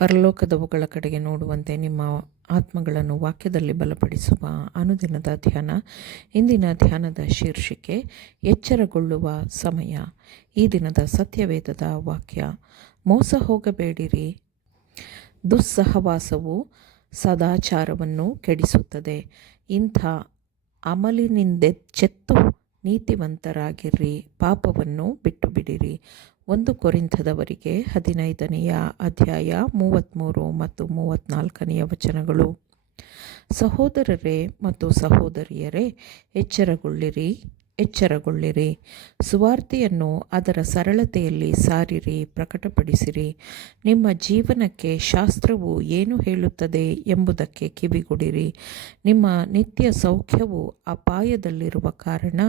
ಪರಲೋಕದವುಗಳ ಕಡೆಗೆ ನೋಡುವಂತೆ ನಿಮ್ಮ ಆತ್ಮಗಳನ್ನು ವಾಕ್ಯದಲ್ಲಿ ಬಲಪಡಿಸುವ ಅನುದಿನದ ಧ್ಯಾನ. ಇಂದಿನ ಧ್ಯಾನದ ಶೀರ್ಷಿಕೆ ಎಚ್ಚರಗೊಳ್ಳುವ ಸಮಯ. ಈ ದಿನದ ಸತ್ಯವೇದದ ವಾಕ್ಯ: ಮೋಸ ಹೋಗಬೇಡಿರಿ, ದುಸ್ಸಹವಾಸವು ಸದಾಚಾರವನ್ನು ಕೆಡಿಸುತ್ತದೆ. ಇಂಥ ಅಮಲಿನಿಂದೆಚ್ಚೆತ್ತು ನೀತಿವಂತರಾಗಿರ್ರಿ, ಪಾಪವನ್ನು ಬಿಟ್ಟು ಬಿಡಿರಿ. 1 ಕೊರಿಂಥದವರಿಗೆ 15ನೆಯ ಅಧ್ಯಾಯ 33 ಮತ್ತು 34ನೆಯ ವಚನಗಳು. ಸಹೋದರರೇ ಮತ್ತು ಸಹೋದರಿಯರೇ, ಎಚ್ಚರಗೊಳ್ಳಿರಿ. ಸುವಾರ್ತೆಯನ್ನು ಅದರ ಸರಳತೆಯಲ್ಲಿ ಸಾರಿರಿ, ಪ್ರಕಟಪಡಿಸಿರಿ. ನಿಮ್ಮ ಜೀವನಕ್ಕೆ ಶಾಸ್ತ್ರವು ಏನು ಹೇಳುತ್ತದೆ ಎಂಬುದಕ್ಕೆ ಕಿವಿಗೊಡಿರಿ. ನಿಮ್ಮ ನಿತ್ಯ ಸೌಖ್ಯವು ಅಪಾಯದಲ್ಲಿರುವ ಕಾರಣ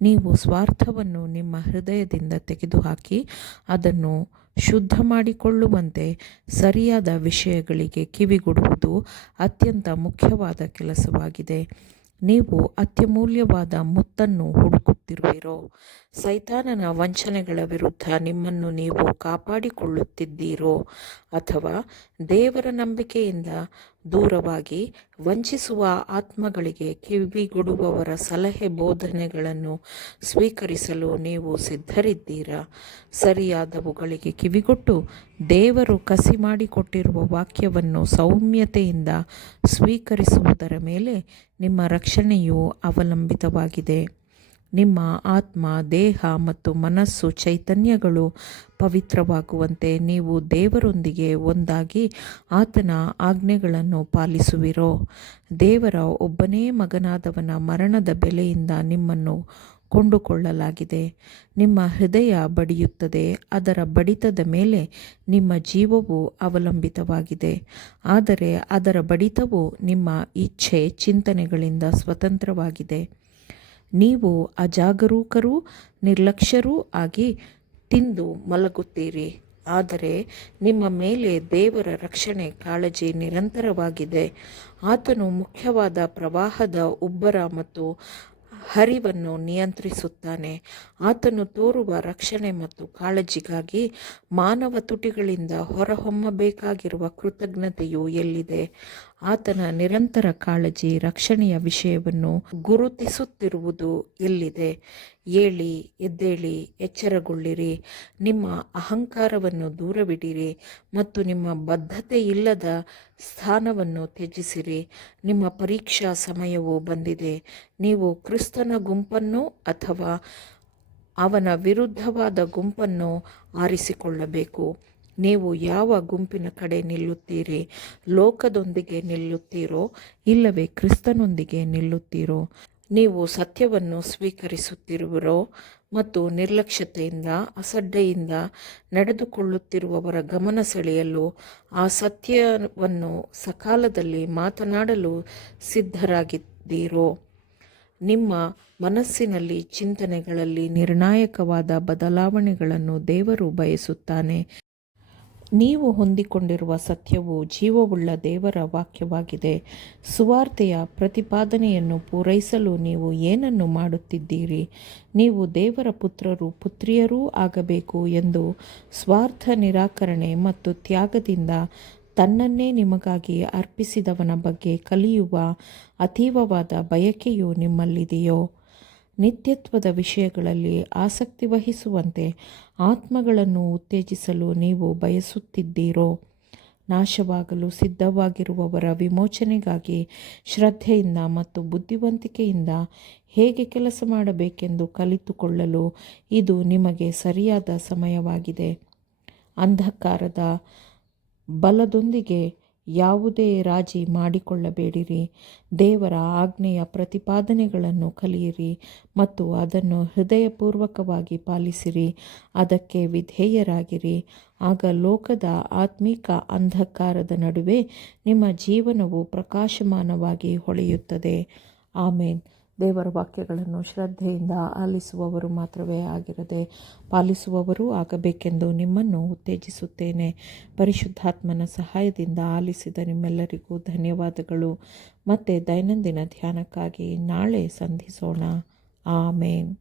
ನೀವು ಸ್ವಾರ್ಥವನ್ನು ನಿಮ್ಮ ಹೃದಯದಿಂದ ತೆಗೆದುಹಾಕಿ ಅದನ್ನು ಶುದ್ಧ ಮಾಡಿಕೊಳ್ಳುವಂತೆ ಸರಿಯಾದ ವಿಷಯಗಳಿಗೆ ಕಿವಿಗೊಡುವುದು ಅತ್ಯಂತ ಮುಖ್ಯವಾದ ಕೆಲಸವಾಗಿದೆ. ನೀವು ಅತ್ಯಮೂಲ್ಯವಾದ ಮುತ್ತನ್ನು ಹುಡುಕುತ್ತಿರುವಿರೋ? ಸೈತಾನನ ವಂಚನೆಗಳ ವಿರುದ್ಧ ನಿಮ್ಮನ್ನು ನೀವು ಕಾಪಾಡಿಕೊಳ್ಳುತ್ತಿದ್ದೀರೋ? ಅಥವಾ ದೇವರ ನಂಬಿಕೆಯಿಂದ ದೂರವಾಗಿ ವಂಚಿಸುವ ಆತ್ಮಗಳಿಗೆ ಕಿವಿಗೊಡುವವರ ಸಲಹೆ ಬೋಧನೆಗಳನ್ನು ಸ್ವೀಕರಿಸಲು ನೀವು ಸಿದ್ಧರಿದ್ದೀರಾ? ಸರಿಯಾದವುಗಳಿಗೆ ಕಿವಿಗೊಟ್ಟು ದೇವರು ಕಸಿ ಮಾಡಿಕೊಟ್ಟಿರುವ ವಾಕ್ಯವನ್ನು ಸೌಮ್ಯತೆಯಿಂದ ಸ್ವೀಕರಿಸುವುದರ ಮೇಲೆ ನಿಮ್ಮ ರಕ್ಷಣೆಯು ಅವಲಂಬಿತವಾಗಿದೆ. ನಿಮ್ಮ ಆತ್ಮ, ದೇಹ ಮತ್ತು ಮನಸ್ಸು, ಚೈತನ್ಯಗಳು ಪವಿತ್ರವಾಗುವಂತೆ ನೀವು ದೇವರೊಂದಿಗೆ ಒಂದಾಗಿ ಆತನ ಆಜ್ಞೆಗಳನ್ನು ಪಾಲಿಸುವಿರೋ? ದೇವರ ಒಬ್ಬನೇ ಮಗನಾದವನ ಮರಣದ ಬೆಲೆಯಿಂದ ನಿಮ್ಮನ್ನು ಕೊಂಡುಕೊಳ್ಳಲಾಗಿದೆ. ನಿಮ್ಮ ಹೃದಯ ಬಡಿಯುತ್ತದೆ, ಅದರ ಬಡಿತದ ಮೇಲೆ ನಿಮ್ಮ ಜೀವವು ಅವಲಂಬಿತವಾಗಿದೆ. ಆದರೆ ಅದರ ಬಡಿತವು ನಿಮ್ಮ ಇಚ್ಛೆ, ಚಿಂತನೆಗಳಿಂದ ಸ್ವತಂತ್ರವಾಗಿದೆ. ನೀವು ಅಜಾಗರೂಕರೂ ನಿರ್ಲಕ್ಷ್ಯರೂ ಆಗಿ ತಿಂದು ಮಲಗುತ್ತೀರಿ, ಆದರೆ ನಿಮ್ಮ ಮೇಲೆ ದೇವರ ರಕ್ಷಣೆ ಕಾಳಜಿ ನಿರಂತರವಾಗಿದೆ. ಆತನು ಮುಖ್ಯವಾದ ಪ್ರವಾಹದ ಉಬ್ಬರ ಮತ್ತು ಹರಿವನ್ನು ನಿಯಂತ್ರಿಸುತ್ತಾನೆ. ಆತನು ತೋರುವ ರಕ್ಷಣೆ ಮತ್ತು ಕಾಳಜಿಗಾಗಿ ಮಾನವ ತುಟಿಗಳಿಂದ ಹೊರಹೊಮ್ಮಬೇಕಾಗಿರುವ ಕೃತಜ್ಞತೆಯು ಎಲ್ಲಿದೆ? ಆತನ ನಿರಂತರ ಕಾಳಜಿ, ರಕ್ಷಣೆಯ ವಿಷಯವನ್ನು ಗುರುತಿಸುತ್ತಿರುವುದು ಎಲ್ಲಿದೆ? ಎದ್ದೇಳಿ, ಎಚ್ಚರಗೊಳ್ಳಿರಿ. ನಿಮ್ಮ ಅಹಂಕಾರವನ್ನು ದೂರವಿಡಿರಿ ಮತ್ತು ನಿಮ್ಮ ಬದ್ಧತೆಯಿಲ್ಲದ ಸ್ಥಾನವನ್ನು ತ್ಯಜಿಸಿರಿ. ನಿಮ್ಮ ಪರೀಕ್ಷಾ ಸಮಯವು ಬಂದಿದೆ. ನೀವು ಕ್ರಿಸ್ತನ ಗುಂಪನ್ನು ಅಥವಾ ಅವನ ವಿರುದ್ಧವಾದ ಗುಂಪನ್ನು ಆರಿಸಿಕೊಳ್ಳಬೇಕು. ನೀವು ಯಾವ ಗುಂಪಿನ ಕಡೆ ನಿಲ್ಲುತ್ತೀರಿ? ಲೋಕದೊಂದಿಗೆ ನಿಲ್ಲುತ್ತೀರೋ, ಇಲ್ಲವೇ ಕ್ರಿಸ್ತನೊಂದಿಗೆ ನಿಲ್ಲುತ್ತೀರೋ? ನೀವು ಸತ್ಯವನ್ನು ಸ್ವೀಕರಿಸುತ್ತಿರುವಿರೋ ಮತ್ತು ನಿರ್ಲಕ್ಷ್ಯತೆಯಿಂದ, ಅಸಡ್ಡೆಯಿಂದ ನಡೆದುಕೊಳ್ಳುತ್ತಿರುವವರ ಗಮನ ಸೆಳೆಯಲು ಆ ಸತ್ಯವನ್ನು ಸಕಾಲದಲ್ಲಿ ಮಾತನಾಡಲು ಸಿದ್ಧರಾಗಿದ್ದೀರೋ? ನಿಮ್ಮ ಮನಸ್ಸಿನಲ್ಲಿ, ಚಿಂತನೆಗಳಲ್ಲಿ ನಿರ್ಣಾಯಕವಾದ ಬದಲಾವಣೆಗಳನ್ನು ದೇವರು ಬಯಸುತ್ತಾನೆ. ನೀವು ಹೊಂದಿಕೊಂಡಿರುವ ಸತ್ಯವು ಜೀವವುಳ್ಳ ದೇವರ ವಾಕ್ಯವಾಗಿದೆ. ಸುವಾರ್ತೆಯ ಪ್ರತಿಪಾದನೆಯನ್ನು ಪೂರೈಸಲು ನೀವು ಏನನ್ನು ಮಾಡುತ್ತಿದ್ದೀರಿ? ನೀವು ದೇವರ ಪುತ್ರರೂ ಪುತ್ರಿಯರೂ ಆಗಬೇಕು ಎಂದು ಸ್ವಾರ್ಥ ನಿರಾಕರಣೆ ಮತ್ತು ತ್ಯಾಗದಿಂದ ತನ್ನನ್ನೇ ನಿಮಗಾಗಿ ಅರ್ಪಿಸಿದವನ ಬಗ್ಗೆ ಕಲಿಯುವ ಅತೀವವಾದ ಬಯಕೆಯು ನಿಮ್ಮಲ್ಲಿದೆಯೋ? ನಿತ್ಯತ್ವದ ವಿಷಯಗಳಲ್ಲಿ ಆಸಕ್ತಿ ವಹಿಸುವಂತೆ ಆತ್ಮಗಳನ್ನು ಉತ್ತೇಜಿಸಲು ನೀವು ಬಯಸುತ್ತಿದ್ದೀರೋ? ನಾಶವಾಗಲು ಸಿದ್ಧವಾಗಿರುವವರ ವಿಮೋಚನೆಗಾಗಿ ಶ್ರದ್ಧೆಯಿಂದ ಮತ್ತು ಬುದ್ಧಿವಂತಿಕೆಯಿಂದ ಹೇಗೆ ಕೆಲಸ ಮಾಡಬೇಕೆಂದು ಕಲಿತುಕೊಳ್ಳಲು ಇದು ನಿಮಗೆ ಸರಿಯಾದ ಸಮಯವಾಗಿದೆ. ಅಂಧಕಾರದ ಬಲದೊಂದಿಗೆ ಯಾವುದೇ ರಾಜಿ ಮಾಡಿಕೊಳ್ಳಬೇಡಿರಿ. ದೇವರ ಆಜ್ಞೆಯ ಪ್ರತಿಪಾದನೆಗಳನ್ನು ಕಲಿಯಿರಿ ಮತ್ತು ಅದನ್ನು ಹೃದಯಪೂರ್ವಕವಾಗಿ ಪಾಲಿಸಿರಿ. ಅದಕ್ಕೆ ವಿಧೇಯರಾಗಿರಿ. ಆಗ ಲೋಕದ ಆತ್ಮಿಕ ಅಂಧಕಾರದ ನಡುವೆ ನಿಮ್ಮ ಜೀವನವು ಪ್ರಕಾಶಮಾನವಾಗಿ ಹೊಳೆಯುತ್ತದೆ. ಆಮೇನ್. ದೇವರ ವಾಕ್ಯಗಳನ್ನು ಶ್ರದ್ಧೆಯಿಂದ ಆಲಿಸುವವರು ಮಾತ್ರವೇ ಆಗಿರದೆ ಪಾಲಿಸುವವರೂ ಆಗಬೇಕೆಂದು ನಿಮ್ಮನ್ನು ಉತ್ತೇಜಿಸುತ್ತೇನೆ. ಪರಿಶುದ್ಧಾತ್ಮನ ಸಹಾಯದಿಂದ ಆಲಿಸಿದ ನಿಮ್ಮೆಲ್ಲರಿಗೂ ಧನ್ಯವಾದಗಳು. ಮತ್ತೆ ದೈನಂದಿನ ಧ್ಯಾನಕ್ಕಾಗಿ ನಾಳೆ ಸಂಧಿಸೋಣ. ಆಮೇನ್.